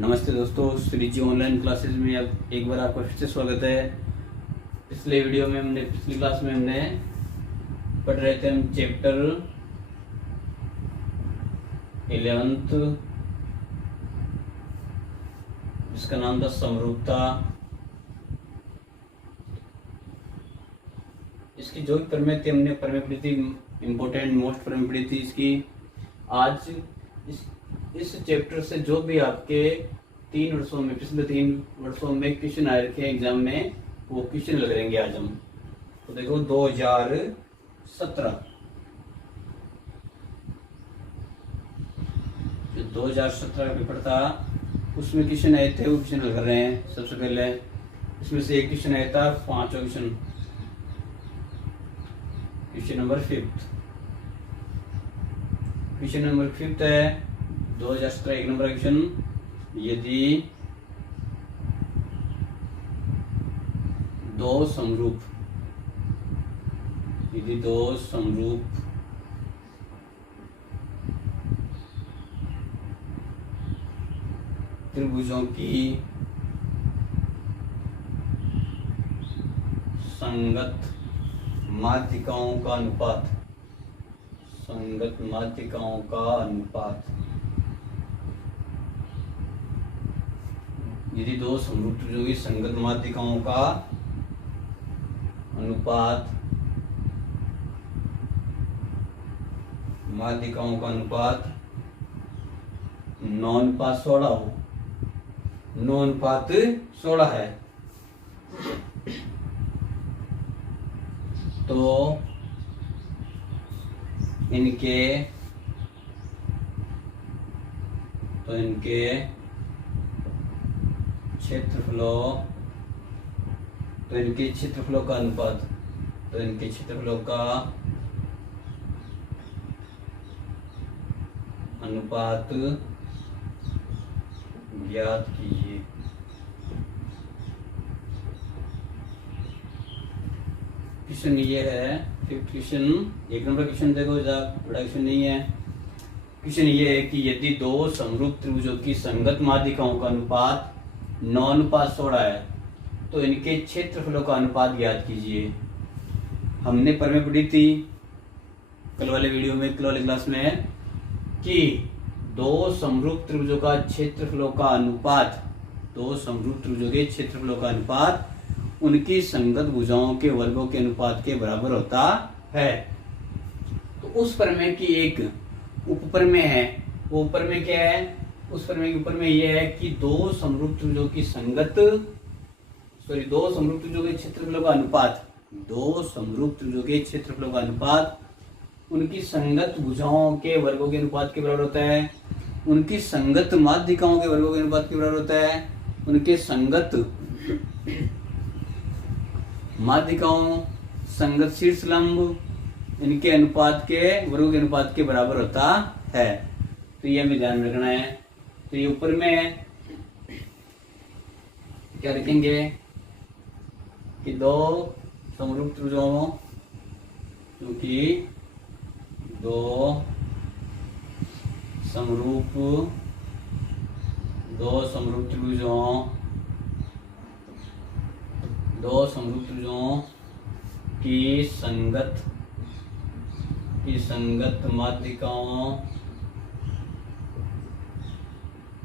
नमस्ते दोस्तों, श्री जी online classes में अब एक बार आपका फिर से स्वागत है। पिछले क्लास में हमने पढ़ रहे थे हम चैप्टर 11th, जिसका नाम था समरूपता। इसकी जो प्रमेय थी हमने प्रमेय पढ़ी थी, इम्पोर्टेंट मोस्ट प्रमेय पढ़ी थी इसकी। आज इस चैप्टर से जो भी आपके पिछले 3 वर्षों में क्वेश्चन आए रखे हैं एग्जाम में, वो क्वेश्चन लग रहेंगे आज हम। तो देखो 2017 जो 2017 का पेपर था उसमें क्वेश्चन आए थे, वो क्वेश्चन लग रहे हैं। सबसे पहले इसमें से एक क्वेश्चन आया था, 5वां क्वेश्चन नंबर 5। क्वेश्चन नंबर 5 है 2017 1 नंबर क्वेश्चन। यदि दो समरूप त्रिभुजों की संगत माध्यिकाओं का अनुपात यदि दो समरूप त्रिभुजों की संगत माध्यिकाओं का अनुपात 9:16 हो, 9:16 है, तो इनके क्षेत्रफलों का अनुपात ज्ञात कीजिए। क्वेश्चन ये है, 5th क्वेश्चन। 1 नंबर क्वेश्चन देखो, ज्यादा बड़ा क्वेश्चन नहीं है। क्वेश्चन ये है कि यदि दो समरूप त्रिभुजों की संगत माध्यिकाओं का अनुपात 9:16 है, तो इनके क्षेत्रफलों का अनुपात ज्ञात कीजिए। हमने प्रमेय पढ़ी थी कल वाले क्लास में कि दो समरूप त्रिभुजों के क्षेत्रफलों का अनुपात उनकी संगत भुजाओं के वर्गों के अनुपात के बराबर होता है। तो उस प्रमेय की एक उपप्रमेय है। वो उपप्रमेय क्या है? उस प्रमेय की उपप्रमेय यह है कि दो समरूप त्रिभुजों के क्षेत्रफलों का अनुपात उनकी संगत भुजाओं के वर्गों के अनुपात के बराबर होता है, उनकी संगत माध्यिकाओं के वर्गों के अनुपात के बराबर होता है, उनके संगत माध्यिकाओं, संगत शीर्ष लंब, इनके अनुपात के वर्गों के अनुपात के बराबर होता है। तो ये हमें ध्यान रखना है। तो ये ऊपर में क्या रखेंगे कि दो समरूप त्रिभुजों की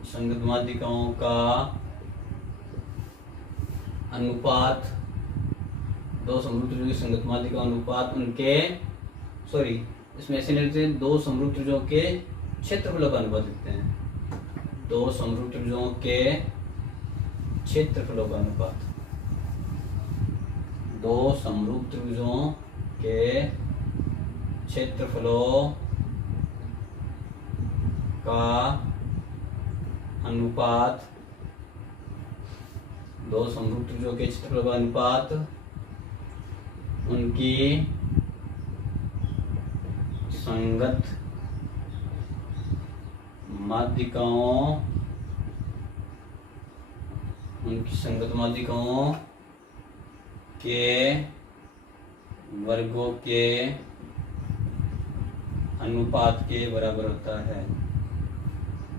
संगत माध्यिकाओं का अनुपात, दो समरूप त्रिभुजों की संगत माध्यिकाओं का अनुपात इसमें ऐसे लिखते हैं, दो समरूप त्रिभुजों के क्षेत्रफलों का अनुपात लिखते हैं। दो समरूप त्रिभुजों के क्षेत्रफलों का अनुपात उनकी संगत माध्यिकाओं के वर्गों के अनुपात के बराबर होता है।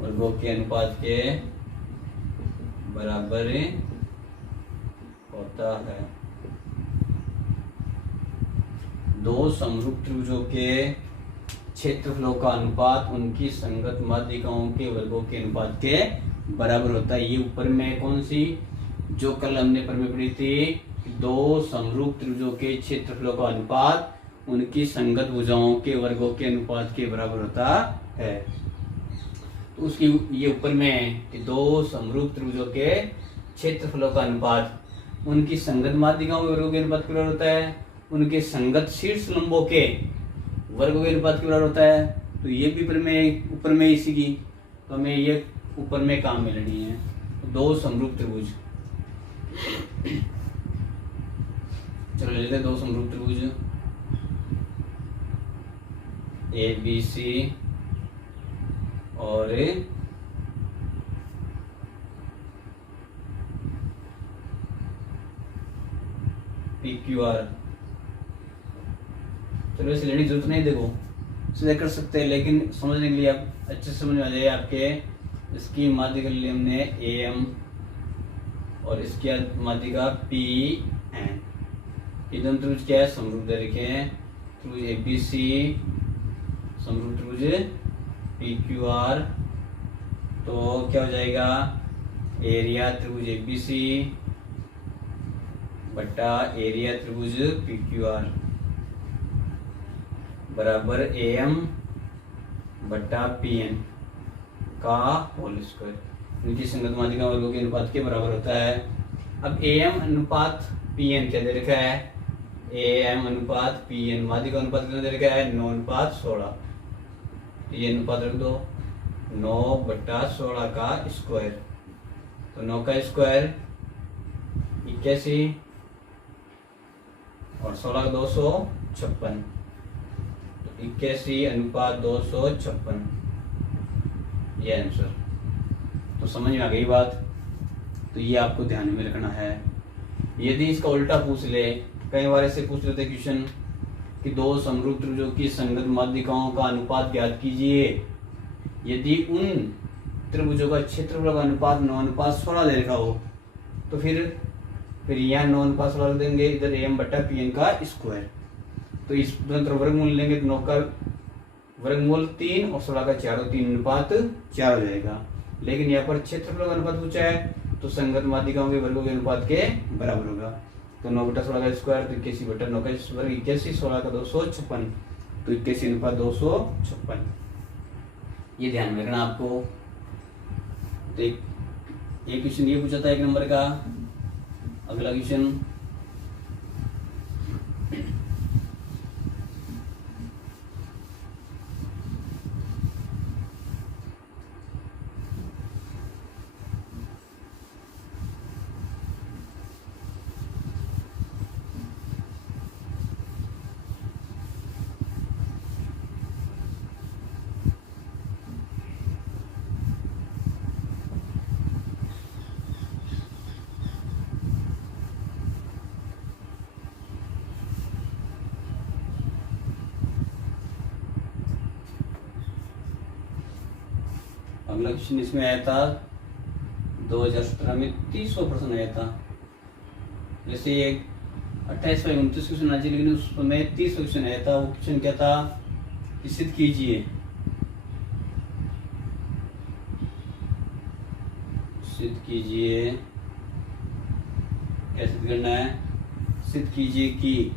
वर्गों के अनुपात के बराबर होता है। दो समरूप त्रिभुजों के क्षेत्रफलों का अनुपात उनकी संगत माध्यिकाओं के वर्गों के अनुपात के बराबर होता है। ये ऊपर में कौन सी, जो कल हमने प्रमेय पढ़ी थी, दो समरूप त्रिभुजों के क्षेत्रफलों का अनुपात उनकी संगत भुजाओं के वर्गों के अनुपात के बराबर होता है। तो उसकी ये ऊपर में है कि दो समरूप त्रिभुजों के क्षेत्रफलों का अनुपात उनकी संगत माध्यिकाओं के वर्गों के अनुपात के बराबर होता है, उनके संगत शीर्ष लंबों के वर्गों के अनुपात के बराबर होता है। तो ये भी ऊपर में इसी की, तो हमें ये ऊपर में काम में लेनी है। तो दो समरूप त्रिभुज, चलो ले लेते हैं दो समरूप त्रिभुज ए बी सी और पी क्यू आर। चलो इसे लेने की जरूरत नहीं, देखो इसे कर सकते हैं, लेकिन समझने के लिए आप अच्छे से समझ में आ जाए आपके। इसकी माध्यिका लिए हमने ए एम और इसकी माध्यिका पी एन। ये दोनों त्रिभुज क्या है, समरूप दे रखे हैं। त्रिभुज ए बी सी समरूप त्रिभुज पी क्यू आर। तो क्या हो जाएगा, एरिया त्रिभुज ए बी सी बटा एरिया त्रिभुज पी क्यू आर बराबर ए एम बटा पी एन का होल स्क्वायर। इनकी संगत माध्यिका वर्गों के अनुपात के बराबर होता है। अब ए एम अनुपात पी एन क्या दे रखा है, ए एम अनुपात पी एन माध्यिका अनुपात कितना दे रखा है, 9:16। ये अनुपात रख दो, 9/16 का स्क्वायर। तो 9 का स्क्वायर 81 और 16 का 256। तो 81:256 ये आंसर। तो समझ में आ गई बात। तो ये आपको ध्यान में रखना है। यदि इसका उल्टा पूछ ले, कई बार ऐसे पूछ लेते क्वेश्चन कि दो समरूप त्रिभुजों की संगत माध्यिकाओं का अनुपात ज्ञात कीजिए। यदि उन त्रिभुजों का क्षेत्रफल का अनुपात 9:16 दे रखा हो, तो फिर यहाँ 9:16 रख देंगे, इधर एम बटा पी एन का स्क्वायर। तो इस दोनों वर्गमूल लेंगे तो 9 का वर्गमूल 3 और 16 का 4 और 3:4 हो जाएगा। लेकिन यहाँ पर क्षेत्रफल का अनुपात पूछा है, तो संगत माध्यिकाओं के वर्गों के अनुपात के बराबर होगा। तो 9/16 का स्क्वायर, तो 81/9 का स्क्वायर 81, 16 का 256, तो 81:256। ये ध्यान में रखना आपको। तो एक क्वेश्चन ये पूछा था 1 नंबर का। अगला क्वेश्चन, अगला क्वेश्चन इसमें आया था 2017 में 30वां प्रश्न आया था। जैसे ये 28/29 क्वेश्चन आ, लेकिन उसमें 30 क्वेश्चन आया था। वो क्वेश्चन क्या था कि सिद्ध कीजिए, क्या सिद्ध करना है, सिद्ध कीजिए कि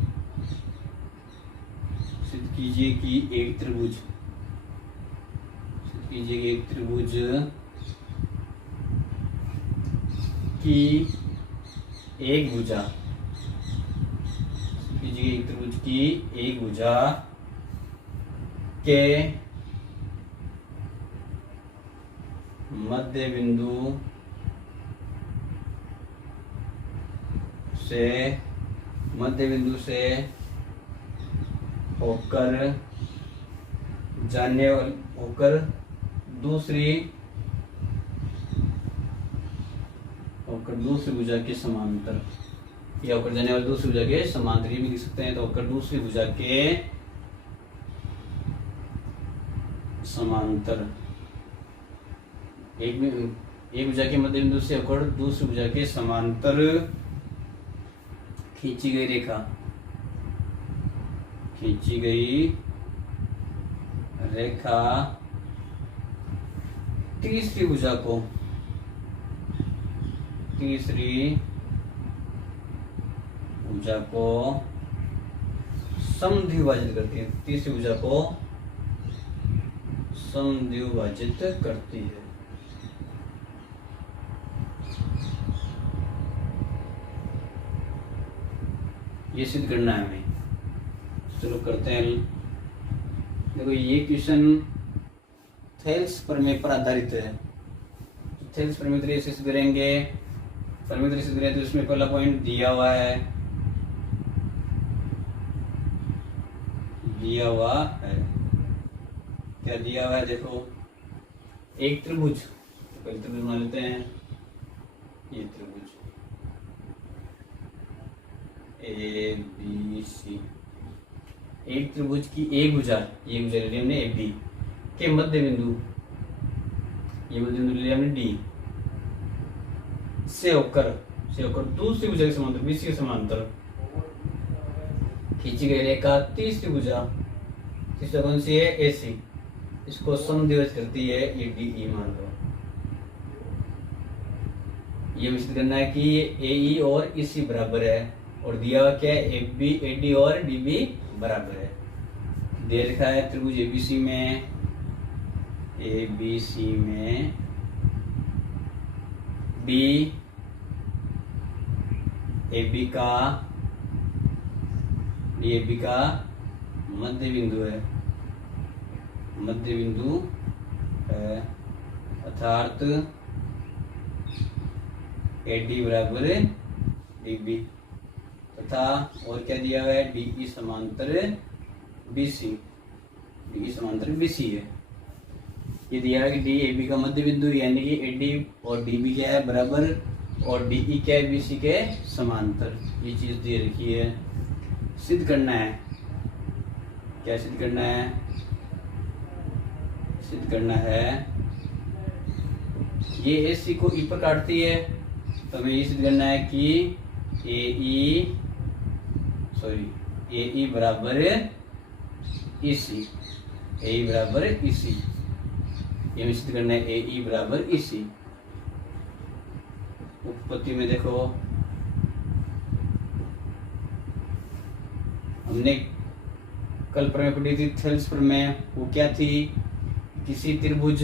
एक त्रिभुज की एक भुजा, एक त्रिभुज की एक भुजा के मध्य बिंदु से होकर दूसरी भुजा के समांतर, या होकर जाने वाली दूसरी भुजा के समांतर, ये भी लिख सकते हैं। तो होकर दूसरी भुजा के समांतर, एक एक भुजा के मध्य बिंदु से होकर दूसरी भुजा के समांतर खींची गई रेखा, खींची गई रेखा तीसरी भुजा को, तीसरी भुजा को समद्विभाजित करती है, तीसरी भुजा को समद्विभाजित करती है। ये सिद्ध करना है हमें। चलो करते हैं। देखो ये क्वेश्चन थेल्स प्रमेय पर आधारित है। थेल्स प्रमेय तरीके से सिद्ध करेंगे। प्रमेय तरीके से सिद्ध करें तो इसमें पहला पॉइंट दिया हुआ है, दिया हुआ है। क्या दिया हुआ है? देखो एक त्रिभुज, तो पहले त्रिभुज बना लेते हैं। ये त्रिभुज ए बी सी, एक त्रिभुज की एक भुजा, ये भुजा ले ली हमने ए बी के मध्य बिंदु, ये मध्य बिंदु ले लिया हमने डी से होकर दूसरी भुजा के समांतर, बीसी के समांतर खींची गई रेखा तीसरी भुजा, तीसरा कौन सी है? ए सी, इसको समद्विभाजित करती है। ये डी ई मान लो। ये विस्तार करना है कि ए ई और ई सी बराबर है, और दिया हुआ क्या है? ए बी, ए डी और डी बी बराबर है। दे रखा है त्रिभुज एबीसी में, एबीसी में बी एबी का, डी एबी का मध्य बिंदु है, मध्य बिंदु है, अर्थात एडी बराबर डीबी, तथा और क्या दिया हुआ है? डीई समांतर बीसी, डीई समांतर बीसी है। ये दिया है कि डी ए बी का मध्य बिंदु, यानी कि ए डी और डी बी क्या है? बराबर, और डी ई क्या है? बी सी के समांतर। ये चीज दे रखी है, सिद्ध करना है। क्या सिद्ध करना है? सिद्ध करना है ये ए सी को ई पर काटती है, तो हमें ये सिद्ध करना है कि ए ई बराबर ई सी, ए ई बराबर ई सी। ये हमें सिद्ध करना है ए ई बराबर ई सी। उत्पत्ति में देखो हमने कल प्रमेय पढ़ी थी, थेल्स प्रमेय। वो क्या थी? किसी त्रिभुज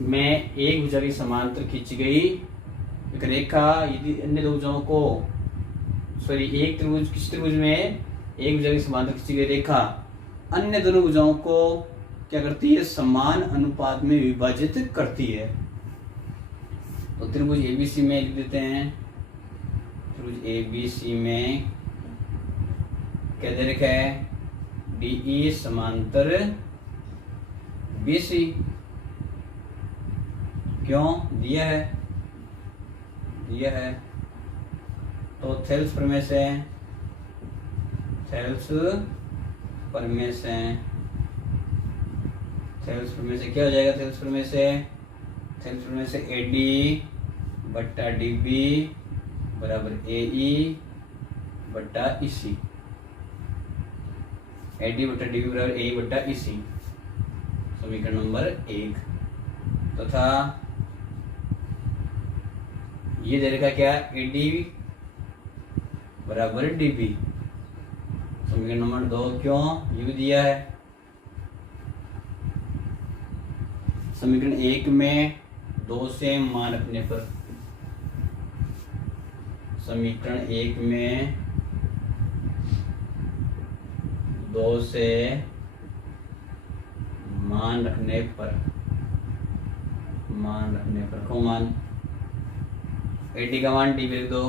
में एक भुजा की समांतर खींची गई एक रेखा, यदि अन्य दो भुजाओं को, एक त्रिभुज, किसी त्रिभुज में एक भुजा की समांतर खींची गई रेखा अन्य दोनों भुजाओं को क्या करती है? समान अनुपात में विभाजित करती है। तो त्रिभुज एबीसी में लिख देते हैं। त्रिभुज एबीसी में क्या दे रखा है? डीई समांतर बीसी। क्यों दिया है? दिया है तो थेल्स प्रमेय से, थेल्स प्रमेय से, थेल्स प्रमेय से क्या हो जाएगा? थेल्स प्रमेय से, थेल्स प्रमेय से ए डी बट्टा डी बी बराबर ए ई बट्टा ई सी, ए डी बट्टा डी बी बराबर ए ई बट्टा ई सी, समीकरण नंबर 1। तथा ये दे रखा क्या? ए डी बराबर डी बी, समीकरण नंबर 2। क्यों? ये भी दिया है। समीकरण 1 में 2 से मान रखने पर, समीकरण 1 में 2 से मान रखने पर, मान रखने पर कौन मान? एडी का मान डीबी लिख दो,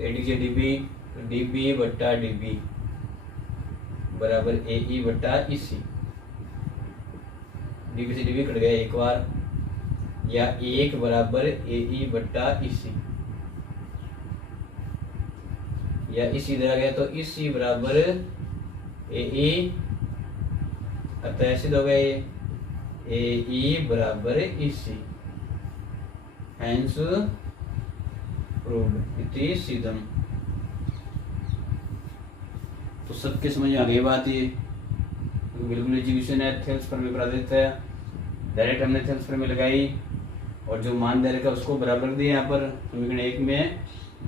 एडी से डीबी, तो डीबी बट्टा डीबी बराबर ए ई बट्टा ई सी। डीबी से डीबी कट गया एक बार, या 1 बराबर ए ई बट्टा ई सी, या इसी इधर आ गया तो इसी बराबर ए ई, अतः सिद्ध हो गया ये AE बराबर EC, हैंस प्रूव्ड इति सिद्धम। तो सबके समझ में आ गई बात ये, बिल्कुल एजुकेशन है, थेल्स पर में प्रादित है, डायरेक्ट हमने थेल्स पर में लगाई और जो मान दे रखा उसको बराबर दिया। यहाँ पर समीकरण 1 में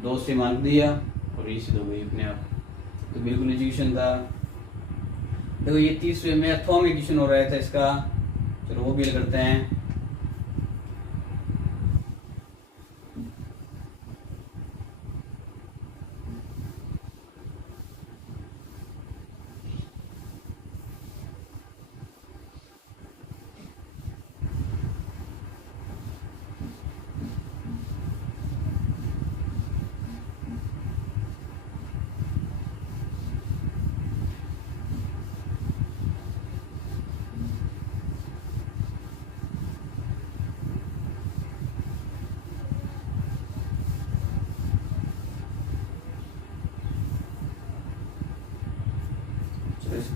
2 से मान दिया और ये सिद्ध हो गई अपने आप। तो बिल्कुल एजुकेशन था। देखो ये 30वें में अथवा में क्वेश्चन हो रहा था इसका, चलो वो भी करते हैं।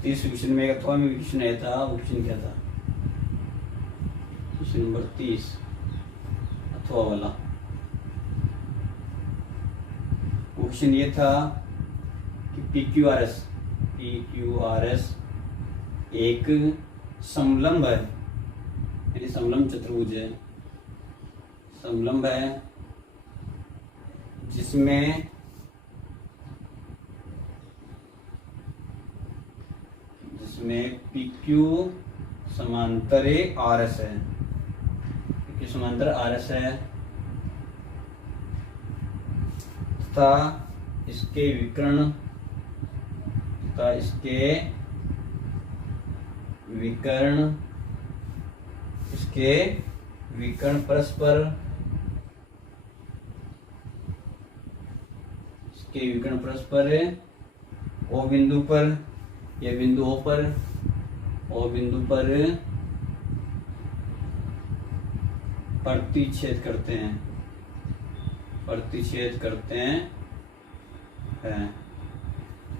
इस क्वेश्चन में एक अथवा में क्वेश्चन आया था, वो क्वेश्चन क्या था? क्वेश्चन नंबर 30 अथवा वाला। क्वेश्चन ये था कि PQRS एक समलंब है, यानी समलंब चतुर्भुज है, समलंब है जिसमें PQ समांतर RS है, PQ समांतर RS है तथा इसके विकर्ण परस्पर O बिंदु पर या बिंदु O पर प्रतिच्छेद करते हैं।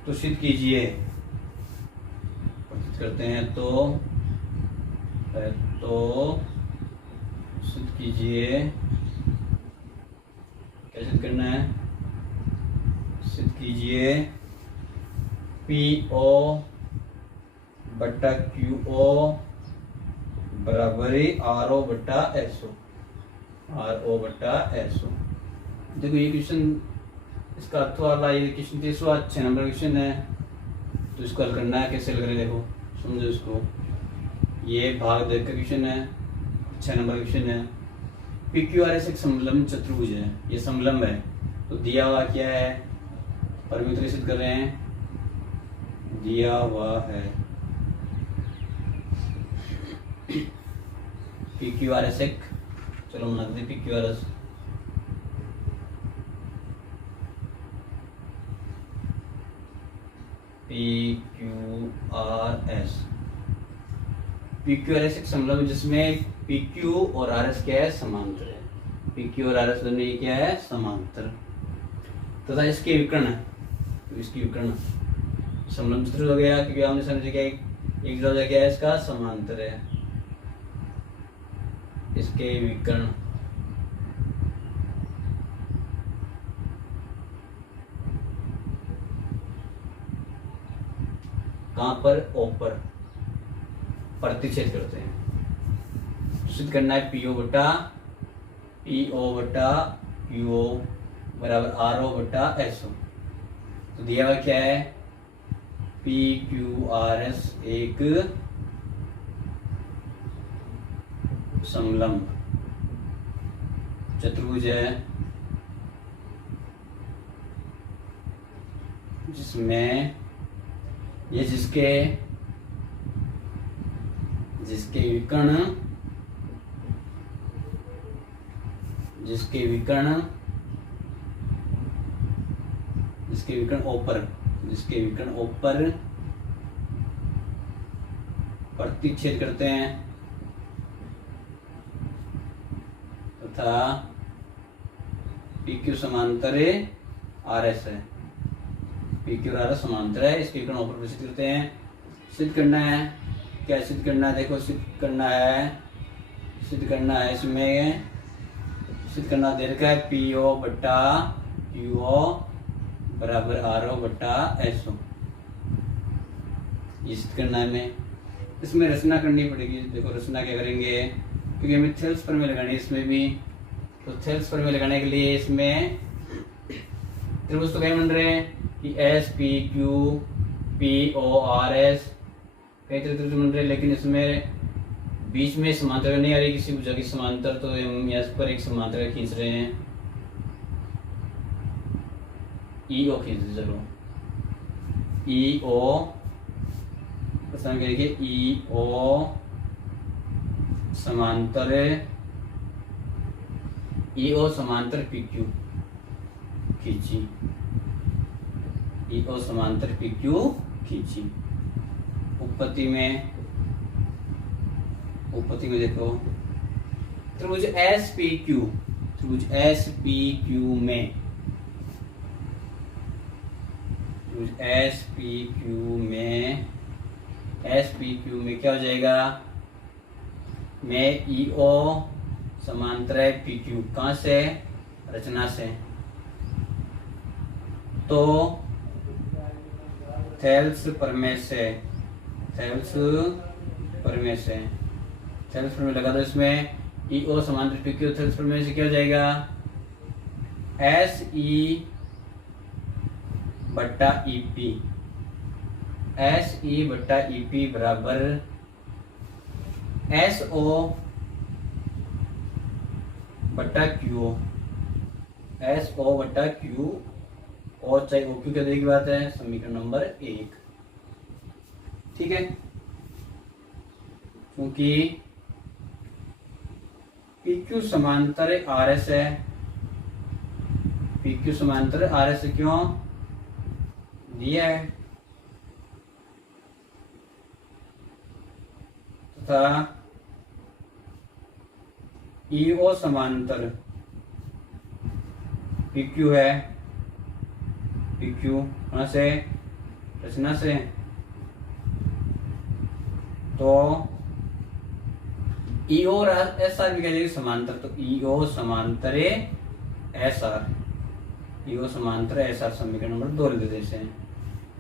तो सिद्ध कीजिए। प्रतिच्छेद करते हैं तो सिद्ध कीजिए। क्या सिद्ध करना है? सिद्ध कीजिए PO बटा QO बराबर RO बटा SO। देखो ये क्वेश्चन, इसका अर्थ वाला ये क्वेश्चन 6 नंबर क्वेश्चन है। तो इसको हल करना है, कैसे हल करें देखो, समझो इसको। ये भाग देख का क्वेश्चन है, 6 नंबर क्वेश्चन है। PQRS एक समलंब चतुर्भुज है, ये समलंब है। तो दिया हुआ क्या है, परमित्र सिद्ध कर रहे हैं, दिया हुआ है PQRS एक, चलो बना दें PQRS एक समलंब जिसमें PQ और RS क्या है, समांतर है। PQ और RS दोनों ये क्या है, समांतर, तथा इसके विकर्ण, तो इसकी विकर्ण समलंब चतुर्भुज हो गया, क्योंकि हमने समझा क्या एक जो क्या है इसका समांतर है। इसके विकर्ण कहां पर, O पर प्रतिच्छेद करते हैं। सिद्ध करना है PO बटा QO बराबर RO बटा SO। तो दिया हुआ क्या है, PQRS एक समलंब चतुर्भुज है जिसमें ये जिसके विकर्ण O पर प्रतिच्छेद करते हैं तथा PQ समांतर RS है, PQ और RS समांतर है, इसके विकर्ण O पर प्रतिच्छेद करते हैं। सिद्ध करना है क्या सिद्ध करना है? देखो सिद्ध करना है इसमें सिद्ध करना दे रखा है PO बट्टा QO बराबर RO बट्टा SO। ये सिद्ध करना है हमें। इसमें रचना करनी पड़ेगी। देखो रचना क्या करेंगे, क्योंकि हमें थेल्स प्रमेय लगानी है इसमें भी। तो थेल्स प्रमेय लगाने के लिए इसमें त्रिभुज तो क्या बन रहे हैं कि SPQPORS कई तरह त्रिभुज बन रहे हैं, लेकिन इसमें बीच में समांतर नहीं आ रही किसी भुजा की समांतर, तो हम यहाँ पर एक समांतर खींच रहे हैं। EO खींच चलो EO करेंगे EO समांतर PQ खींची, EO समांतर PQ खींची। उपपत्ति में देखो त्रिभुज SPQ में SPQ में क्या हो जाएगा, में EO समांतर है PQ, कहाँ से? रचना से। तो थेल्स प्रमेय लगा दो इसमें EO समांतर PQ। थेल्स प्रमेय से क्या हो जाएगा, SE बट्टा EP बराबर SO बट्टा QO। और चाहे OQ क्या देगी बात है, समीकरण नंबर 1। ठीक है, क्योंकि PQ समांतर RS है, PQ समांतर RS क्यों दिया है, तथा EO समांतर PQ है, PQ कहाँ से? रचना से। तो EO और SR भी कह जाएगी समांतर, तो EO समांतर SR समीकरण नंबर 2 लिख देते हैं।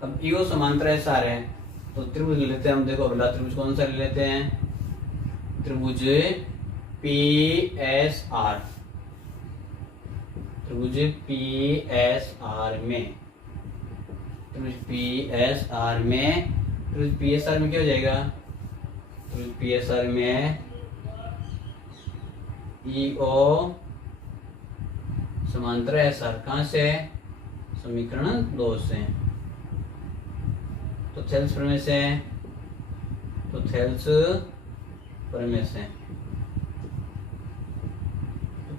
अब EO समांतर SR है तो त्रिभुज ले लेते हैं हम। देखो अगला त्रिभुज कौन सा ले लेते हैं, त्रिभुज PSR में क्या हो जाएगा, त्रिभुज PSR में EO समांतर SR कहाँ से? समीकरण 2 से। तो थेल्स प्रमेय से,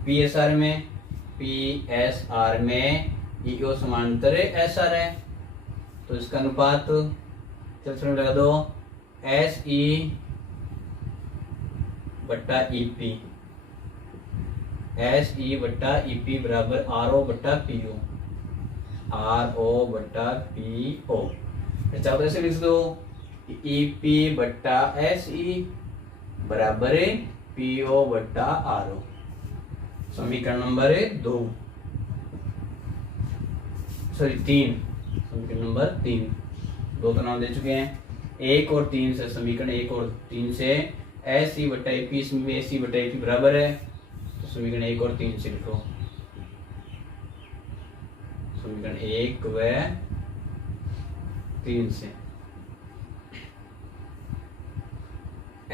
PSR में EO समांतर SR है, तो इसका अनुपात थेल्स प्रमेय लगा दो SE बट्टा EP बराबर RO बट्टा PO। चाहो ऐसे लिख दो EP बट्टा SE बराबर PO बट्टा RO, समीकरण नंबर 3। समीकरण नंबर 3 2 तो नाम दे चुके हैं। 1 और 3 से, समीकरण 1 और 3 से SE बट्टा EP, इसमें SE बट्टा EP बराबर है, तो समीकरण 1 और 3 से लिखो। समीकरण 1 व 3 से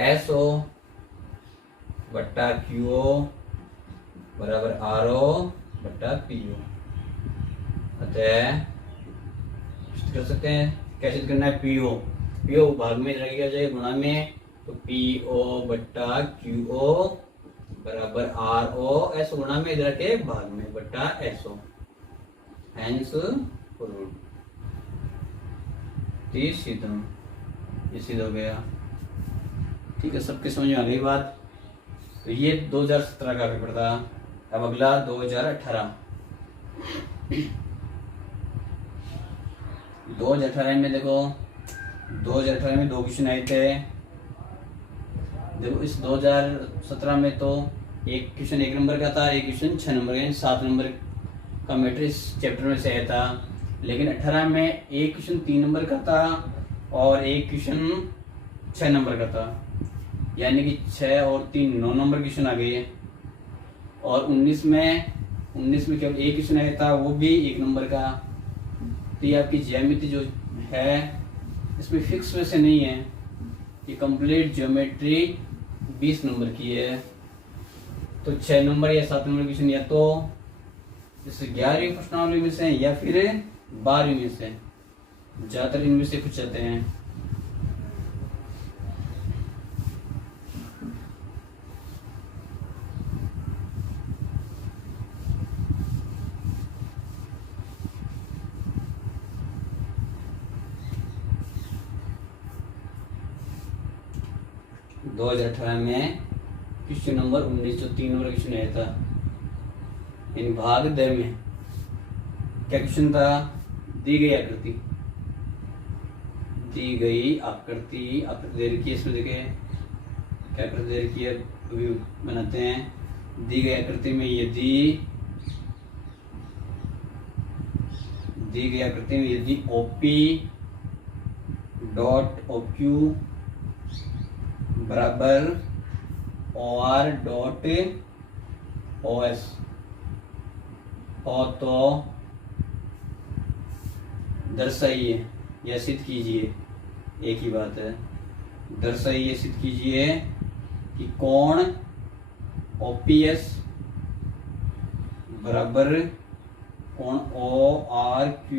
SO बट्टा QO बराबर RO बट्टा PO। अतः कर सकते हैं, कैसे करना है, PO भाग में लगेगा जाए गुणा में, तो PO बट्टा QO बराबर RO S गुणा में इधर के भाग में बट्टा SO, हैंस प्रूव्ड। सिद्ध हो गया। ठीक है, सबके समझ में आ गई बात। तो ये 2017 का पेपर था। अब अगला 2018 में देखो 2018 में 2 क्वेश्चन आए थे। देखो इस 2017 में तो एक क्वेश्चन 1 नंबर का था, एक क्वेश्चन 6 नंबर का, 7 नंबर का मैटर इस चैप्टर में से आया था। लेकिन 18 में एक क्वेश्चन 3 नंबर का था और एक क्वेश्चन 6 नंबर का था, यानी कि 6 और 3 9 नंबर क्वेश्चन आ गए। और 19 में केवल एक क्वेश्चन आया था, वो भी 1 नंबर का। तो ये आपकी ज्यामिति जो है इसमें फिक्स वैसे नहीं है, ये कंप्लीट ज्योमेट्री 20 नंबर की है। तो 6 नंबर या 7 नंबर क्वेश्चन या तो जैसे 11वीं प्रश्नावली में से या फिर 12वीं में से, ज्यादातर इनमें से पूछ जाते हैं। दो 2018 में क्वेश्चन नंबर 19 जो 3 नंबर क्वेश्चन आया था, इन भाग द में क्या क्वेश्चन था? दी गई आकृति आकृति दे रखी है, इसमें देखे क्या आकृति दे रखी है, अभी बनाते हैं। दी गई आकृति में यदि OP डॉट OQ बराबर OR डॉट OS हो तो दर्शाइए या सिद्ध कीजिए, एक ही बात है, दर्शाइए सिद्ध कीजिए कि कोण OPS बराबर कोण ORQ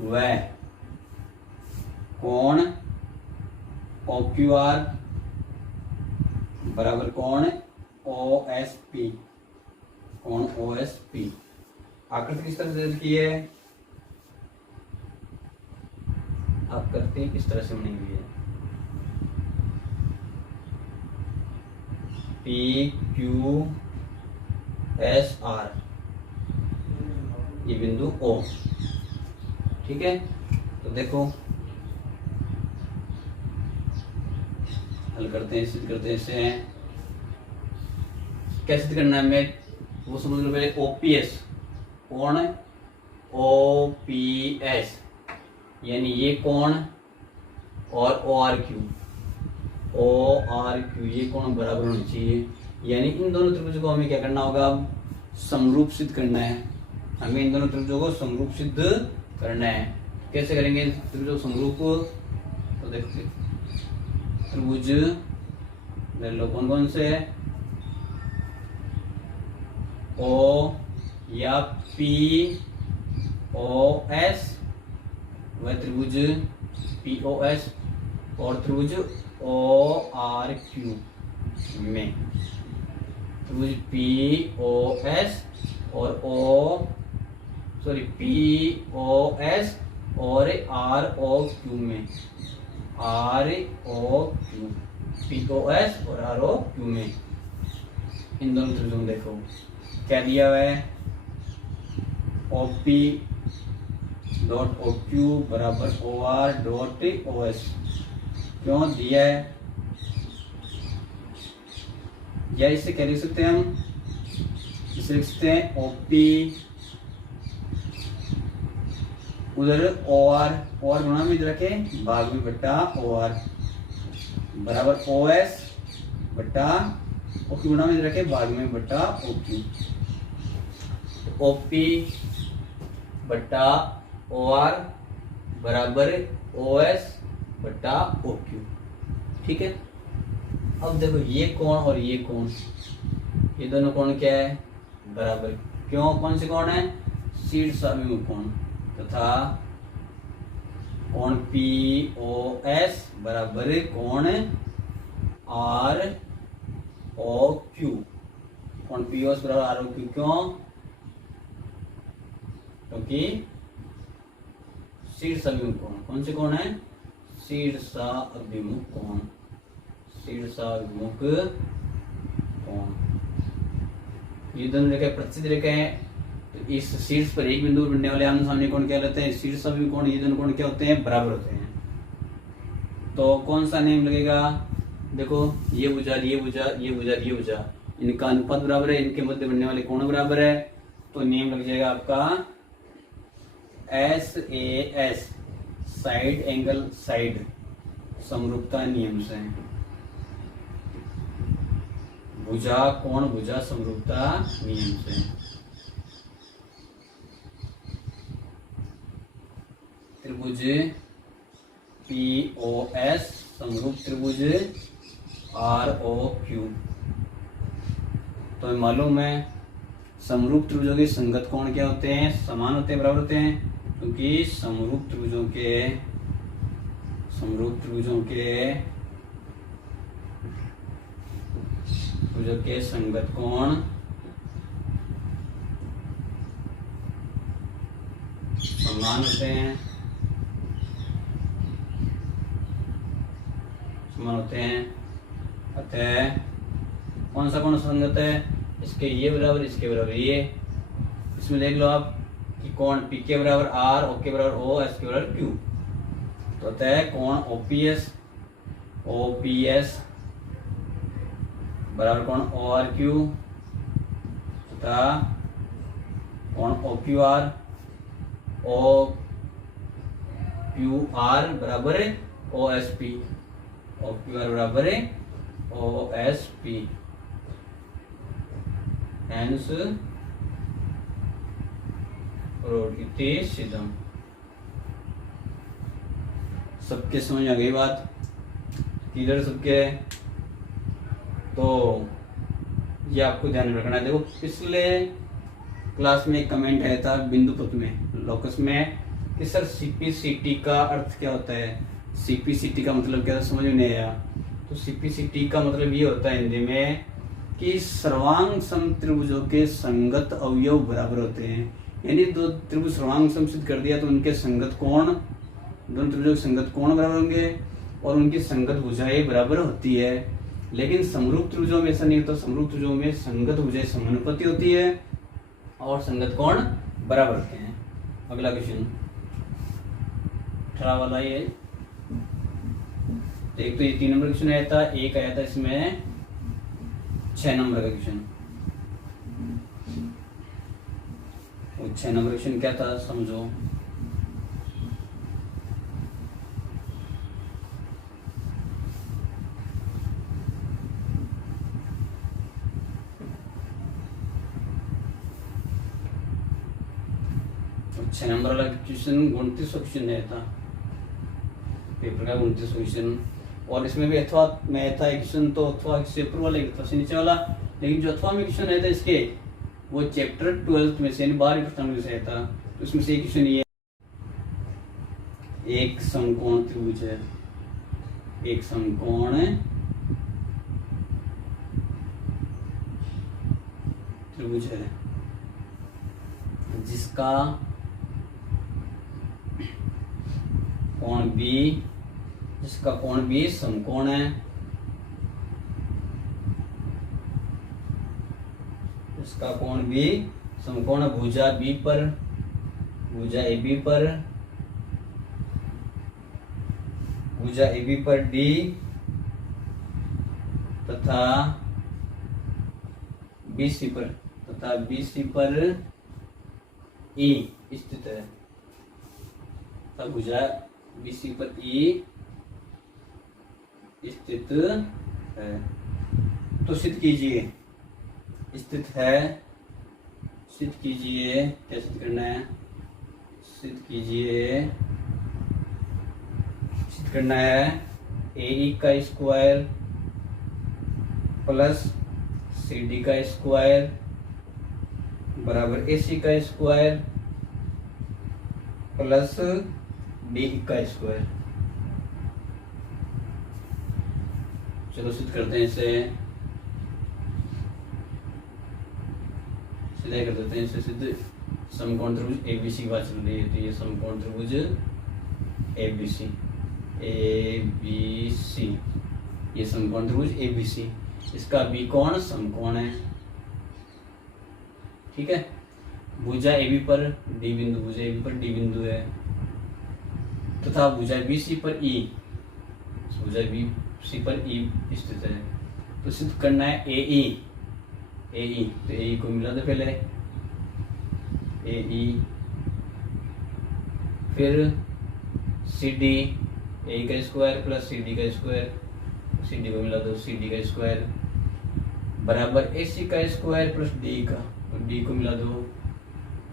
व कोण OQR बराबर कोण OSP, कोण OSP। आकृति किस तरह से की है? आकृति किस तरह से बनी हुई है? PQSR, ये बिंदु O, ठीक है। तो देखो हल करते हैं, सिद्ध करते हैं इसे। क्या सिद्ध करना है हमें वो समझ लो पहले। OPS कोण OPS यानी ये कोण और ORQ ये कोण बराबर होना चाहिए, यानी इन दोनों त्रिभुजों को हमें क्या करना होगा? समरूप सिद्ध करना है। हमें इन दोनों त्रिभुजों को समरूप सिद्ध करना है। कैसे करेंगे त्रिभुजों समरूप? तो देखते त्रिभुज ले लो, कौन कौन से है? O या POS वह त्रिभुज POS और त्रिभुज ORQ में, त्रिभुज POS और POS और ROQ में, POS और ROQ में, इन दोनों त्रिभुजों में देखो क्या दिया हुआ है? OP डॉट OQ बराबर OR डॉट OS। क्यों दिया है? या इसे क्या लिख सकते हैं हम? इसे लिख सकते हैं OP उधर OR गुणा में रखे भाग में बट्टा OR बराबर OS बट्टा OQ गुणा में रखे भाग में बट्टा OQ। OP बट्टा OR बराबर OS बट्टा OQ, ठीक है। अब देखो ये कोण और ये कोण, ये दोनों कोण क्या है? बराबर। क्यों? कौन से कोण है? शीर्षाभिमुख कोण। तथा कोण POS बराबर कोण ROQ, कोण POS बराबर ROQ। क्यों? क्योंकि शीर्षाभिमुख कोण। कौन से कोण है? शीर्षाभिमुख कोण, शीर्षाभिमुख कोण। ये दोनों रेखाएं प्रतिच्छेद रेखाएं हैं, तो इस शीर्ष पर एक बिंदु बनने वाले आमने सामने कोण क्या रहते हैं? शीर्षाभिमुख कोण। ये दोनों कोण क्या होते हैं? बराबर होते हैं। तो कौन सा नियम लगेगा? देखो ये भुजा, ये भुजा, ये भुजा, ये भुजा, इनका अनुपात बराबर है, इनके मध्य बनने वाले कोण बराबर है, तो नियम लग जाएगा आपका SAS, साइड एंगल साइड, समरूपता नियम से। भुजा कोण भुजा समरूपता नियम से। त्रिभुज POS समरूप त्रिभुज ROQ। तो मालूम है समरूप त्रिभुजों के संगत कोण क्या होते हैं? समान होते हैं, बराबर होते हैं, क्योंकि समरूप त्रिभुजों के संगत कोण समान होते हैं, अतः कौन सा कोण संगत है? इसके ये बराबर, इसके बराबर ये। इसमें देख लो आप कि कोण P के बराबर R, O के बराबर O, S के बराबर Q। तो अतः कोण OPS बराबर कोण ORQ तथा कोण OQR बराबर OSP, OQR बराबर OSP। Hence इति सिद्धम। सबके समझ आ गई बात? क्लियर सबके? तो ये आपको ध्यान में रखना है। देखो पिछले क्लास में एक कमेंट आया था बिंदु पथ में, लोकस में, कि सर CPCT का अर्थ क्या होता है? CPCT का मतलब क्या था, समझ में नहीं आया। तो CPCT का मतलब ये होता है हिंदी में कि सर्वांग सम त्रिभुजों के संगत अवयव बराबर होते हैं। यानी दो त्रिभुज सर्वांग सम सिद्ध कर दिया तो उनके संगत कोण, दोनों त्रिभुजों के संगत कोण बराबर होंगे और उनकी संगत भुजाएं बराबर होती है। लेकिन समरूप त्रिभुजों में ऐसा नहीं होता। समरूप त्रिभुजों में संगत भुजाएं समानुपाती होती है और संगत कोण बराबर होते हैं। अगला क्वेश्चन 18 वाला ये। एक तो ये 3 नंबर क्वेश्चन आया था, एक आया था इसमें 6 नंबर का क्वेश्चन। 6 नंबर क्वेश्चन क्या था समझो। तो 6 नंबर वाला क्वेश्चन 29 क्वेश्चन आया था, पेपर का 29 क्वेश्चन। और इसमें भी अथवा में था एक क्वेश्चन, तो अथवा से ऊपर वाला एक से नीचे वाला। लेकिन जो अथवा में क्वेश्चन आया था इसके, वो चैप्टर 12 में से 12 प्रश्न से आया था। तो उसमें से एक क्वेश्चन ये, एक समकोण त्रिभुज है, एक समकोण त्रिभुज है जिसका कोण B समकोण है, इसका कोण B समकोण भुजा AB पर D तथा BC पर E स्थित है। तब भुजा BC पर E स्थित है। तो सिद्ध कीजिए, स्थित है, सिद्ध कीजिए। क्या सिद्ध करना है? सिद्ध कीजिए, सिद्ध करना है AE का स्क्वायर प्लस CD का स्क्वायर बराबर AC का स्क्वायर प्लस DE का स्क्वायर। चलो सिद्ध करते हैं इसे, सीधा कर देते हैं इसे सिद्ध। समकोण त्रिभुज ABC की बात चल रही है, तो ये समकोण त्रिभुज ABC, ये समकोण त्रिभुज ABC, इसका B कोण समकोण है। ठीक है। भुजा AB पर D बिंदु, भुजा AB पर D बिंदु है तथा भुजा BC पर E, भुजा सी पर ई स्थित है। तो सिद्ध करना है ए ई, तो ए ई को मिला दो पहले, ए ई, फिर सी डी, ए का स्क्वायर प्लस सी डी का स्क्वायर, सी डी को मिला दो, सी डी का स्क्वायर बराबर ए सी का स्क्वायर प्लस डी का, तो डी को मिला दो,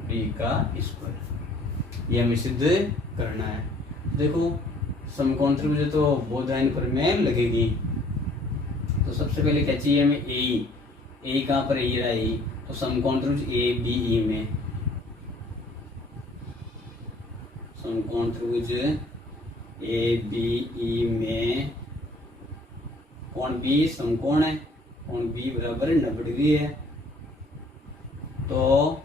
डी का स्क्वायर। ये हमें सिद्ध करना है। देखो समकोण त्रिभुज तो बोधायन प्रमेय लगेगी। तो सबसे पहले क्या चाहिए हमें, ए ई कहाँ पर है, ये रहा ए, तो समकोण त्रिभुज ए बी ई में, समकोण त्रिभुज ए बी ई में कोण बी समकोण है, कोण बी बराबर 90 डिग्री है। तो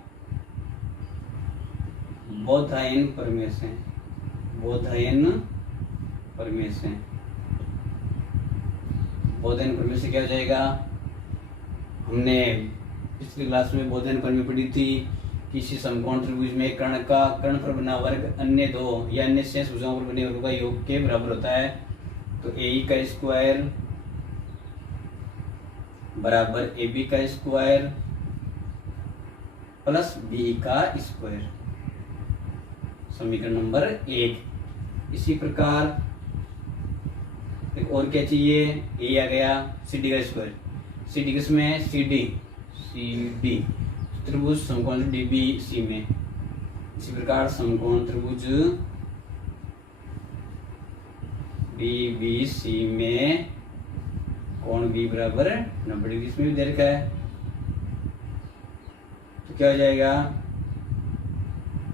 बोधायन प्रमेय से, बोधायन प्रमेय से, बोधायन प्रमेय से क्या हो जाएगा, हमने पिछली क्लास में बोधायन प्रमेय पढ़ी थी। किसी समकोण त्रिभुज में कर्ण का कर्ण पर बना वर्ग अन्य दो या अन्य शेष भुजाओं पर बने वर्ग का योग के बराबर होता है। तो ए ई का स्क्वायर बराबर ए बी का स्क्वायर प्लस बी का स्क्वायर, समीकरण नंबर 1। इसी प्रकार एक और क्या चाहिए, ए आ गया, सी डी का स्क्वायर, सी डी किसमें, सी डी त्रिभुज समकोण डी बी सी में। इसी प्रकार समकोण त्रिभुज डी बी सी में कोण बी बराबर 90 डिग्री, इसमें भी दे रखा है। तो क्या हो जाएगा,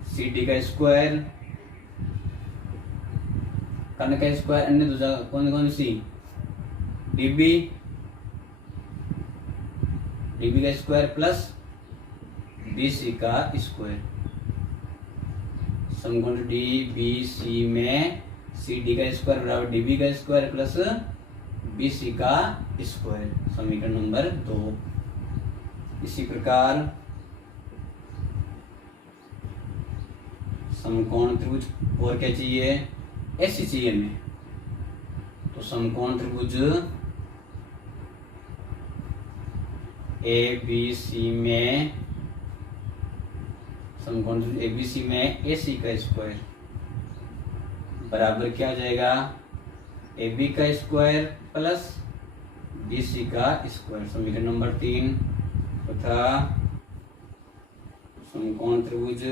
सी डी का स्क्वायर, कर्ण का स्क्वायर अन्य दो जगह कौन कौन सी, डीबी का स्क्वायर प्लस बीसी का स्क्वायर, समकोण डी बी सी में सी डी का स्क्वायर बराबर डीबी का स्क्वायर प्लस बीसी का स्क्वायर, समीकरण नंबर 2। इसी प्रकार समकोण त्रिभुज और क्या चाहिए, ऐसी चाहिए हमें। तो समकोण त्रिभुज ए बी सी में, समकोण त्रिभुज ए बी सी में ए सी का स्क्वायर बराबर क्या हो जाएगा, ए बी का स्क्वायर प्लस बी सी का स्क्वायर, समीकरण नंबर 3। तथा समकोण त्रिभुज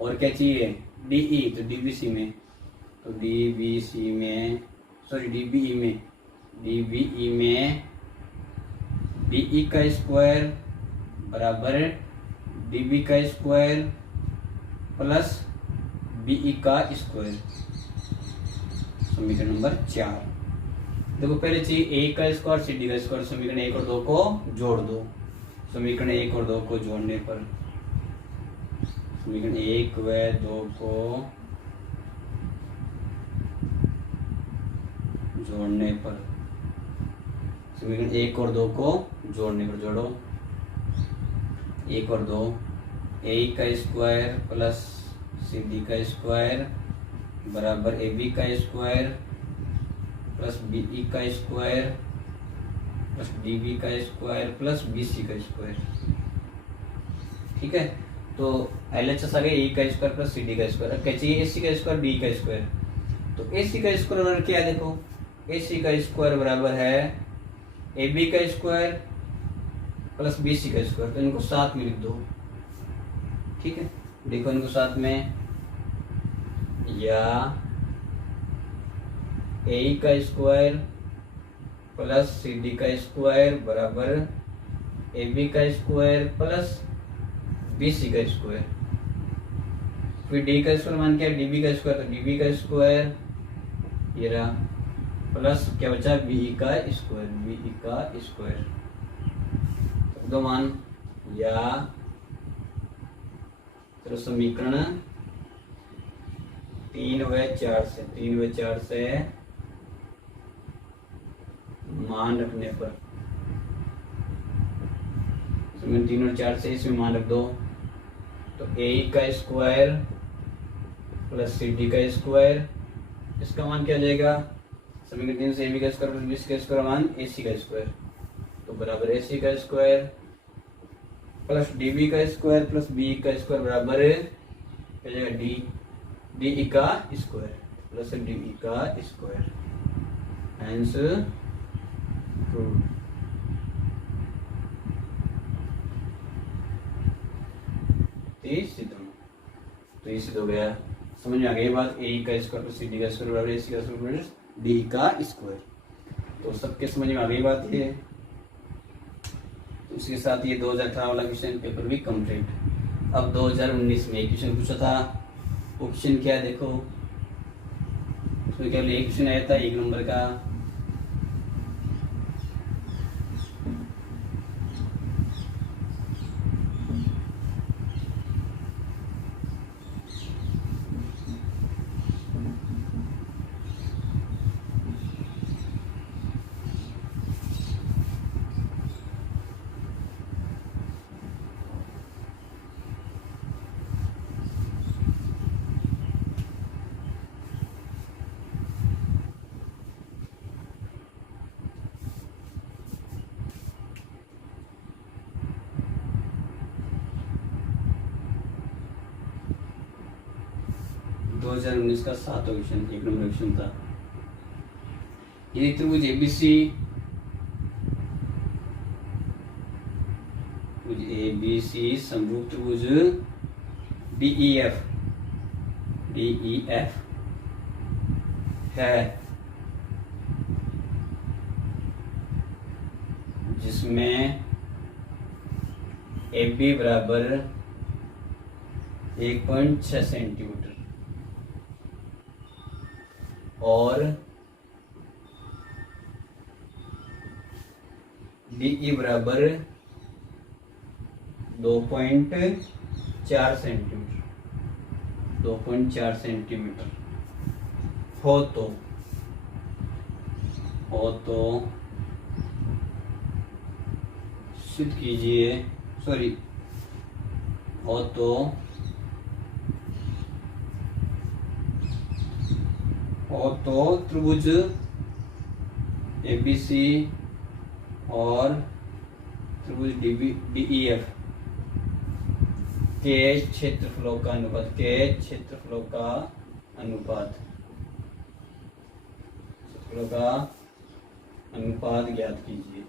और क्या चाहिए, डीई, तो डीबीसी में, तो डीबीसी में सॉरी डीबीई में डीई का स्क्वायर बराबर डीबी का स्क्वायर प्लस बीई का स्क्वायर, समीकरण नंबर 4। देखो पहले चाहिए ए का स्क्वायर सी डी का स्क्वायर, समीकरण 1 और 2 को जोड़ दो। समीकरण 1 और 2 को जोड़ने पर, समीकरण 1 व 2 को जोड़ने पर, समीकरण 1 और 2 को जोड़ने पर, जोड़ो 1 और 2, ए का स्क्वायर प्लस सी डी का स्क्वायर बराबर ए बी का स्क्वायर प्लस बीई का स्क्वायर प्लस डी बी का स्क्वायर प्लस बी सी का स्क्वायर। ठीक है, तो LHS आ गया ए का स्क्वायर प्लस सी डी का स्क्वायर। अब क्या चाहिए, ए सी का स्क्वायर बी का स्क्वायर। तो ए सी का स्क्वायर बराबर क्या है, देखो ए सी का स्क्वायर बराबर है ए बी का स्क्वायर प्लस बी सी का स्क्वायर। तो इनको साथ में लिख दो। ठीक है, देखो इनको साथ में, या ए का स्क्वायर प्लस सी डी का स्क्वायर बराबर ए बी का स्क्वायर प्लस बी सी का स्क्वायर। फिर डी का स्क्वायर मान क्या है, डीबी का स्क्वायर, तो डीबी का स्क्वायर ये रहा प्लस क्या बचा, बीई का स्क्वायर, बीई का स्क्वायर। तो दो मान, या चलो समीकरण 3 व 4 से मान रखने पर, समीकरण 3 और 4 से इसमें मान रख दो। तो ए का स्क्वायर प्लस सी डी का स्क्वायर, इसका मान क्या हो जाएगा समीकरण 3 से ए बी का स्क्वायर प्लस बी सी का स्क्वायर मान ए सी का स्क्वायर, तो बराबर ए सी का स्क्वायर प्लस डी बी का स्क्वायर प्लस बी का स्क्वायर बराबर हो जाएगा डी डी ई का स्क्वायर प्लस डी ई का स्क्वायर। Hence proved. तो ये सिद्ध हो गया। समझ में आ गई बात, ए का स्क्वायर प्लस डी का स्क्वायर बराबर ए सी का स्क्वायर प्लस डी का स्क्वायर। तो सबके समझ में आ गई बात ये। तो उसके साथ ये 2018 वाला क्वेश्चन पेपर भी कंप्लीट। अब 2019 में एक क्वेश्चन पूछा था, वो क्वेश्चन क्या है देखो। उसमें केवल एक क्वेश्चन आया था 1 नंबर का। दो 2019 का 7वां क्वेश्चन 1 नंबर क्वेश्चन था। यदि त्रिभुज ABC समरूप त्रिभुज DEF है, जिसमें AB बराबर 1.6 सेंटीमीटर और DE बराबर 2.4 सेंटीमीटर हो तो सिद्ध कीजिए, हो तो त्रिभुज ABC और त्रिभुज DEF के क्षेत्रफलों का अनुपात ज्ञात कीजिए।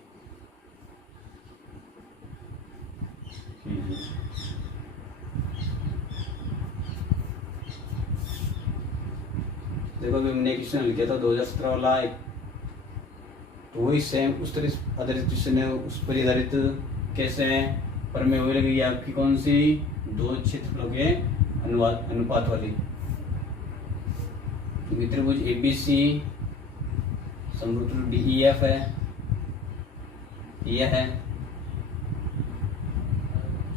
देखो अभी हमने क्वेश्चन लिखा था 2017 वाला, तो वही सेम उस तरह आधारित क्वेश्चन है, उस पर आधारित कैसे है पर में वही लगेगी आपकी कौन सी, दो क्षेत्रफलों के अनुपात वाली। क्योंकि त्रिभुज ABC समरूप DEF है, यह है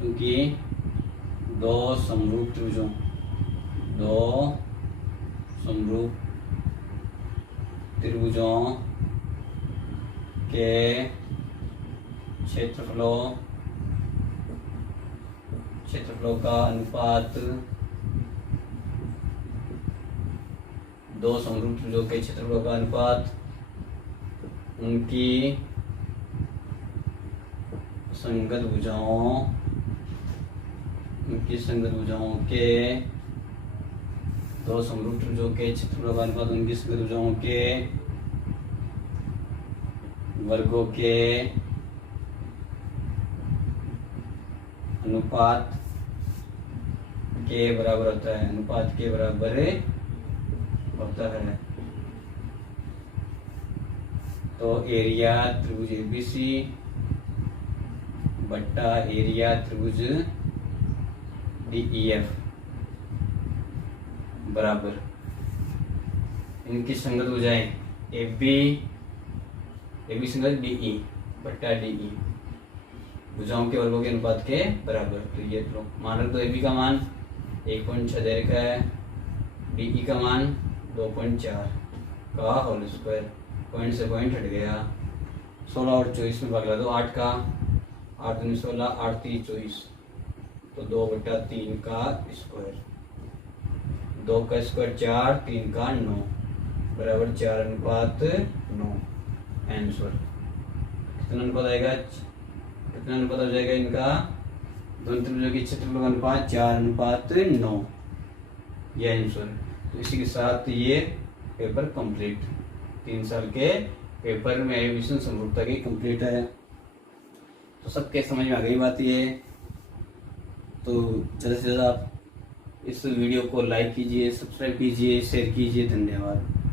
क्योंकि दो समरूप त्रिभुजों के क्षेत्रफलों का अनुपात, दो समरूप त्रिभुजों के क्षेत्रफलों का अनुपात उनकी संगत भुजाओं के, दो समरूप त्रिभुजों के क्षेत्रफलों का अनुपात उनकी संगत भुजाओं के वर्गों के अनुपात के बराबर होता है। तो एरिया त्रिभुज ABC बट्टा एरिया त्रिभुज DEF बराबर इनकी संगत भुजाएं AB संगत DE बट्टा DE भुजाओं के वर्गों के अनुपात के बराबर। तो ये लो मान रख दो, AB का मान 1.6 दे रखा है, DE का मान 2.4 का होल स्क्वायर, पॉइंट से पॉइंट हट गया, 16 और 24 में भाग ला दो, 8 का 8 दूनी 16, 8 3 24, तो 2/3 का स्क्वायर, 2 का स्क्वायर 4, 3 का 9, बराबर 4:9। आंसर कितना अनुपात आएगा, कितना अनुपात हो जाएगा इनका, दोनों त्रिभुजों के क्षेत्रफल का अनुपात 4:9। यह आंसर। तो इसी के साथ ये पेपर कंप्लीट, 3 साल के पेपर में एविएशन समरूपता की कंप्लीट है। तो सबके समझ में आ गई बात ये। तो ज़्यादा से ज़्यादा आप इस वीडियो को लाइक कीजिए, सब्सक्राइब कीजिए, शेयर कीजिए। धन्यवाद।